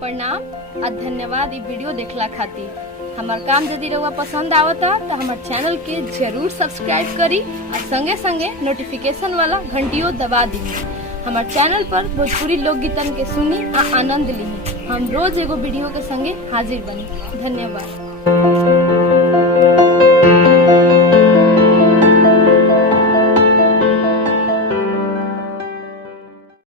प्रणाम आ धन्यवाद। वीडियो देखला खातिर। हमार काम यदि रहुआ पसंद आवता तो हमार चैनल के जरूर सब्सक्राइब करी और संगे संगे नोटिफिकेशन वाला घंटियो दबा दी। हमार चैनल पर भोजपुरी लोकगीतन के सुनी आ आनंद ली। हम रोज एगो वीडियो के संगे हाजिर बनी। धन्यवाद।